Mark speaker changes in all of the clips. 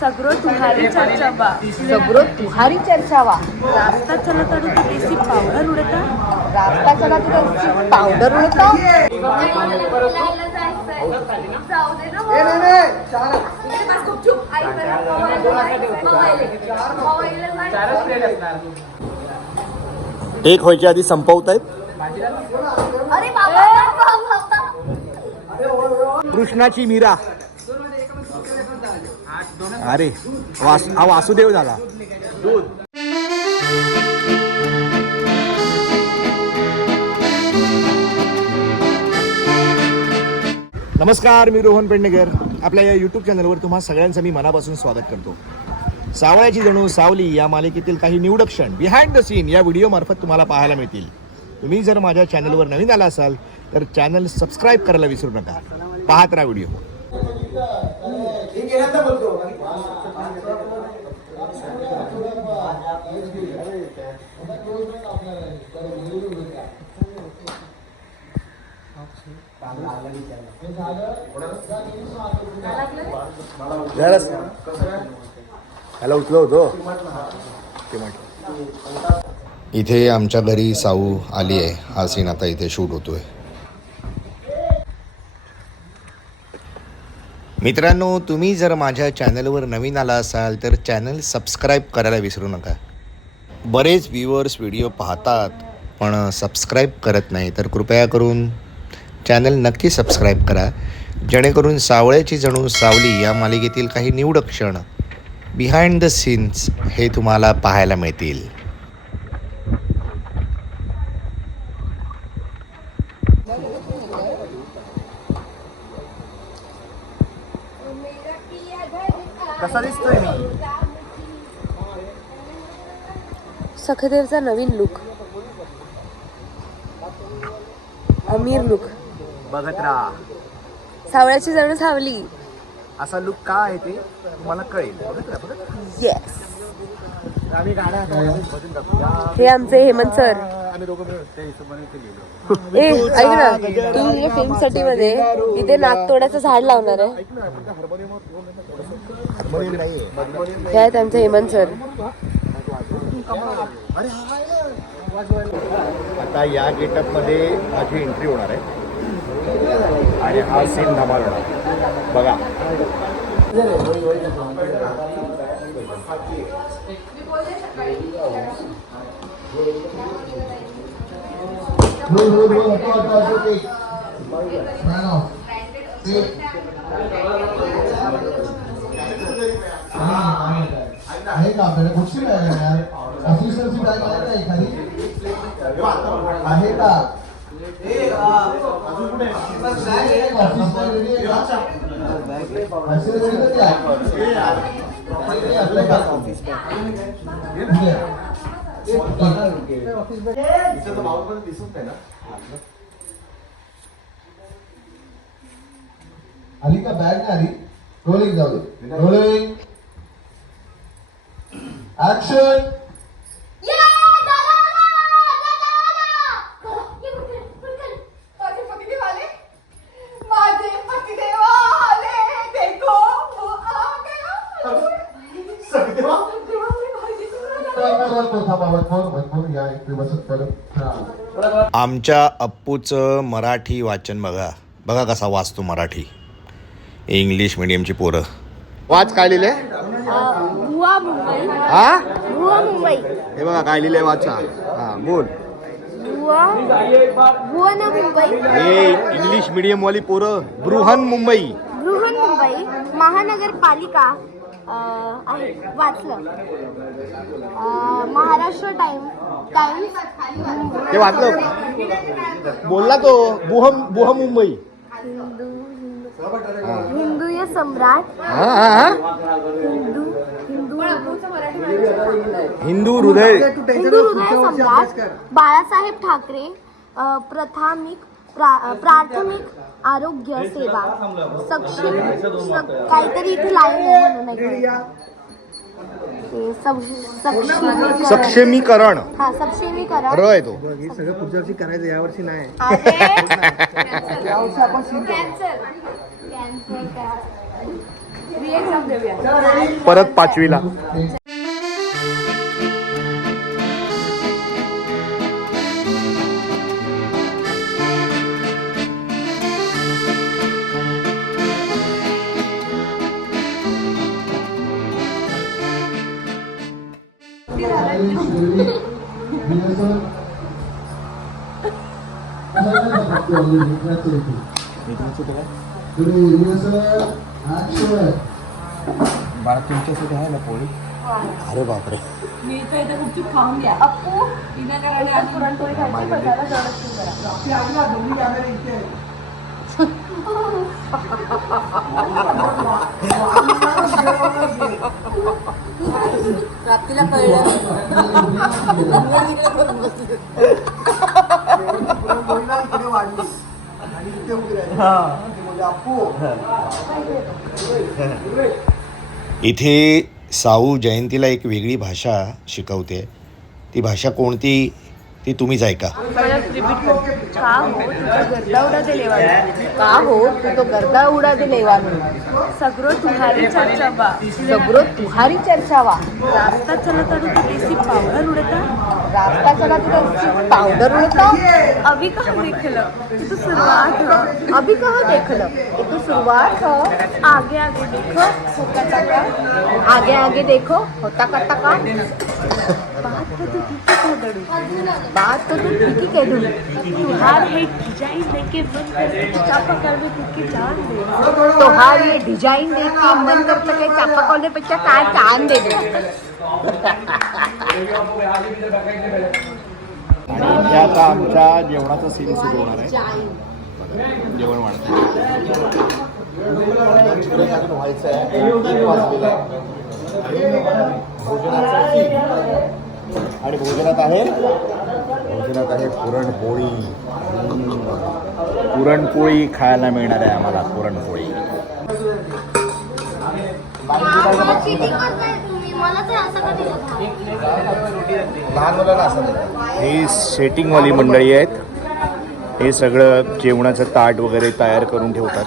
Speaker 1: सगळं तुहारी चर्चा बा
Speaker 2: सगळं तुहारी चर्चा वा
Speaker 1: रास्ता चलत आडू तू देसी पावडर उडता?
Speaker 2: रास्ता चला तुला पावडर उडता?
Speaker 3: एक व्हायच्या आधी संपवत आहेत. कृष्णाची मीरा. अरे वास हा वासुदेव झाला. नमस्कार मी रोहन पेडणेकर. आपल्या या यूट्यूब चॅनलवर तुम्हा सगळ्यांचं मी मनापासून स्वागत करतो. सावळ्याची जणू सावली या मालिकेतील काही निवडक क्षण बिहाइंड द सीन या व्हिडिओमार्फत तुम्हाला पाहायला मिळतील. तुम्ही जर माझ्या चॅनलवर नवीन आला असाल तर चॅनल सबस्क्राईब करायला विसरू नका. पाहत राहा व्हिडिओ ह्याला उचल होतो ते. म्हटलं
Speaker 4: इथे आमच्या घरी साऊ आली आहे. हा सीन आता इथे शूट होतोय. मित्रांनो तुम्ही जर माझ्या चॅनलवर नवीन आला असाल तर चॅनल सबस्क्राईब करायला विसरू नका. बरेच व्ह्युअर्स व्हिडिओ पाहतात पण सबस्क्राईब करत नाही. तर कृपया करून चॅनल नक्की सबस्क्राईब करा. जेणेकरून सावळ्याची जणू सावली या मालिकेतील काही निवडक क्षण बिहाइंड द सीन्स हे तुम्हाला पाहायला मिळतील.
Speaker 1: सखदेवचा नवीन लुक अमीर लुक
Speaker 3: बघत राहा.
Speaker 1: सावळ्याची जणू सावली.
Speaker 3: असा लुक का आहे ते तुम्हाला कळेल. बघत राहा बघत राहा.
Speaker 1: येस
Speaker 3: आम्ही.
Speaker 1: हे आमचे हेमंत सर.
Speaker 3: आम्ही दोघं मिळून त्या हिशोबाने ते लिहिलं.
Speaker 1: ए ऐक ना. तू या फिल्मसाठी मध्ये इथे नागतोड्याचं झाड लावणार आहे.
Speaker 3: हार्मोनियम नाहीये.
Speaker 1: हे आहेत आमचे हेमंत सर.
Speaker 3: आता या गेटअपमध्ये माझी एंट्री होणार आहे. आणि हा सीन धमाल होणार. बघा.
Speaker 5: आहे. का? आपल्याला कुठची बॅग बॅग आहे का एखादी? आहे का. हे. आली का बॅग नाही आली? रोलिंग जाऊ दे. रोलिंग ऍक्शन
Speaker 4: आमच्या अप्पूचं मराठी वाचन बघा. बघा कसा वाचतो मराठी. इंग्लिश मिडियमची पोरं.
Speaker 3: वाच काय
Speaker 1: मुंबई.
Speaker 3: हा?
Speaker 1: मुंबई.
Speaker 3: हे बघा काय लिहिलंय वाचा. हा बोल. हे इंग्लिश मीडियम वाली पोरं बृहन मुंबई.
Speaker 6: बृहन मुंबई महानगरपालिका आहे. वाचलं. Maharashtra time times.
Speaker 3: ते वाचलं? बोलला तो बुहम बुह मुंबई
Speaker 6: हिंदू. सम्राट.
Speaker 3: हा हा हा.
Speaker 6: हिंदू हिंदू
Speaker 3: हिंदू हृदय.
Speaker 6: हिंदू हृदय. सम्राट बाळासाहेब ठाकरे प्राथमिक प्रा- प्राथमिक आरोग्य सेवा. सक्षम सक- काहीतरी इथे लाईन आहे म्हणून नाही. हे सक्षमीकरण.
Speaker 3: सक्षमीकरण.
Speaker 6: हा सक्षमीकरण.
Speaker 3: र आहे तो.
Speaker 5: सगळं पुढच्या वर्षी करायचं यावर्षी नाही?
Speaker 3: परत पाचवीला. बाळा तुमच्यासाठी आहे ना पोळी? अरे बापरे.
Speaker 7: मी इथं इथे गुपचूप खाऊन घ्या. अप्पू आज पुरणपोळी खायची करा रात्रीला कळलं.
Speaker 1: इथे साऊ जयंतीला एक वेगळी भाषा शिकवते. ती भाषा कोणती ती तुम्हीच ऐका.
Speaker 7: का हो? तुझा गर्दा उडा दे लेवाला
Speaker 4: का हो? तू तो गर्दा उडा दे
Speaker 7: सगळं तुहारी चर्चा बा
Speaker 4: सगळं तुहारी चर्चा वा
Speaker 7: रास्ता चलत आडू तू देसी पावडर उडता?
Speaker 4: रास्ता चला तुझा पावडर उडता?
Speaker 7: अभी कहाँ देखलं? तो शुरुआत है.
Speaker 4: अभी कहाँ देखल? तो शुरुआत है.
Speaker 7: आगे आगे देखो. होता टका
Speaker 4: आगे आगे देखो. होता का? टका
Speaker 7: बात तो तू ठीक है दड़ू
Speaker 4: बात तो तू ठीक ही कह
Speaker 7: है डिजाइन लेके मन करके चापा कर में तुझकी जान दे।
Speaker 4: तो हार ये डिझाईन देखते मन करतं काही चापा कॉलनीपेक्षा काय छान दे दे?
Speaker 3: आणि आता आमच्या जेवणाचा सीन सुरू होणार आहे. जेवण वाढतं व्हायचं आहे. आहे. आणि भोजनात आहे? भोजनात आहे पुरणपोळी. पुरणपोळी खायला मिळणार आहे आम्हाला पुरणपोळी.
Speaker 6: लहान असं.
Speaker 3: ही सेटिंगवाली मंडळी आहेत. हे सगळं जेवणाचं ताट वगैरे तयार करून ठेवतात.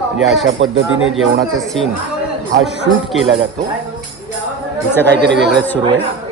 Speaker 3: म्हणजे अशा पद्धतीने जेवणाचा सीन हा शूट केला जातो. हिचं काहीतरी वेगळंच सुरू आहे.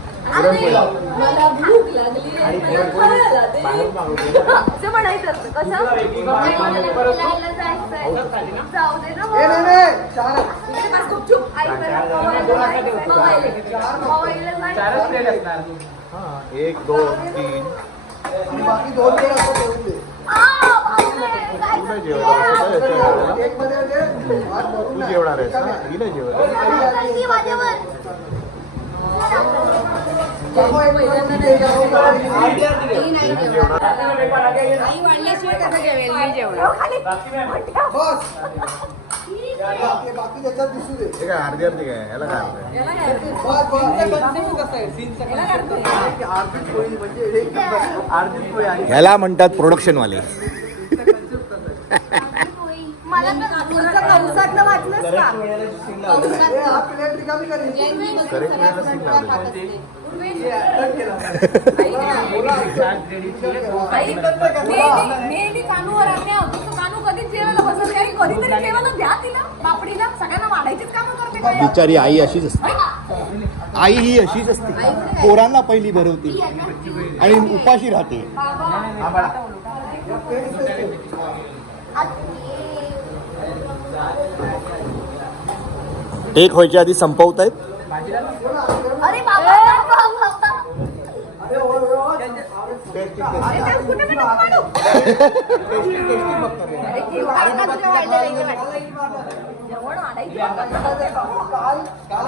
Speaker 2: मला भूक लागली आहे मला खायला दे.
Speaker 7: असं म्हणायचं असतं कसं
Speaker 2: मला फिरायला जायचंय. जाऊ दे ना
Speaker 6: ए, नाही,
Speaker 2: मग.
Speaker 6: नाही, चार.
Speaker 2: इथे बस गुपचूप. आई परत मोबाईलला जायचंय. मोबाईल. मोबाईलला जायचंय.
Speaker 3: एक दोन तीन
Speaker 6: आणि बाकी दोन वेळ असं करून दे.
Speaker 2: आ, बापरे. जायचं.
Speaker 6: एक मध्ये दे, भात भरून
Speaker 3: तू
Speaker 6: नाही.
Speaker 3: जेवणार आहेस ना नाही जेवण
Speaker 2: माझ्यावर.
Speaker 6: त्यामुळे एक बाकी त्याच्यात दिसू दे
Speaker 3: हे काय अर्धी अर्धी काय याला काय अर्धी? याला म्हणतात प्रोडक्शन वाले बिचारी आई अशीच असते. आई ही अशीच असते. पोरांना पहिली भरवते आणि उपाशी राहते. टेक व्हायच्या आधी संपवतायत
Speaker 2: अरे बाबा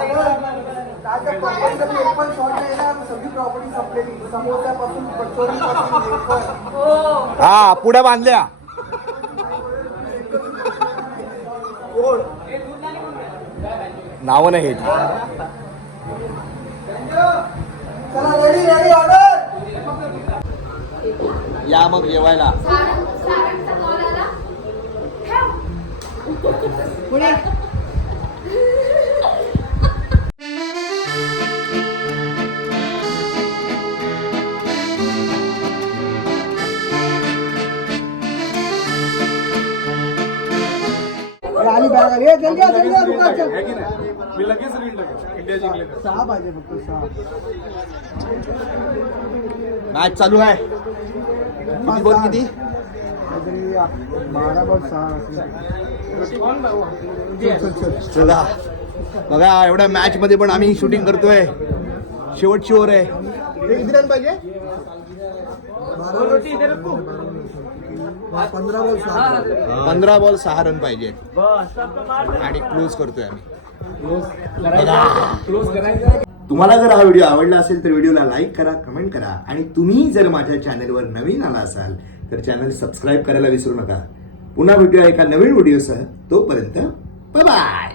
Speaker 6: त्याच्या पप्पांचं एक पण shot नाही ना, सगळी प्रॉपर्टी संपलेली समोरच्यापासून कचोरीपासून वेफर.
Speaker 3: हा पुढे बांधल्या नावं नाही घेतली
Speaker 6: चला रेडी रेडी ऑर्डर
Speaker 3: या मग जेवायला.
Speaker 6: आली बॅग आली. ए, जल्दी आ, जल्दी आ, रुका, चल. सहा पाहिजे फक्त सहा.
Speaker 3: मॅच चालू आहे. किती बॉल किती?
Speaker 6: काहीतरी बारा बॉल सहा असेल. चल, चल, चल.
Speaker 3: चला. बघा एवढ्या मॅच मध्ये पण आम्ही शूटिंग करतोय. शेवटची ओव्हर आहे. किती रन पाहिजे?
Speaker 6: पंधरा बॉल सहा.
Speaker 3: पंधरा बॉल सहा रन पाहिजे. आणि क्लोज करतोय आम्ही. तुम्हाला जर हा व्हिडिओ आवडला असेल तर व्हिडिओला लाईक करा कमेंट करा. आणि तुम्ही जर माझ्या चॅनलवर नवीन आला असाल तर चॅनल सबस्क्राईब करायला विसरू नका. पुन्हा भेटूया एका नवीन व्हिडिओसह. तोपर्यंत बाय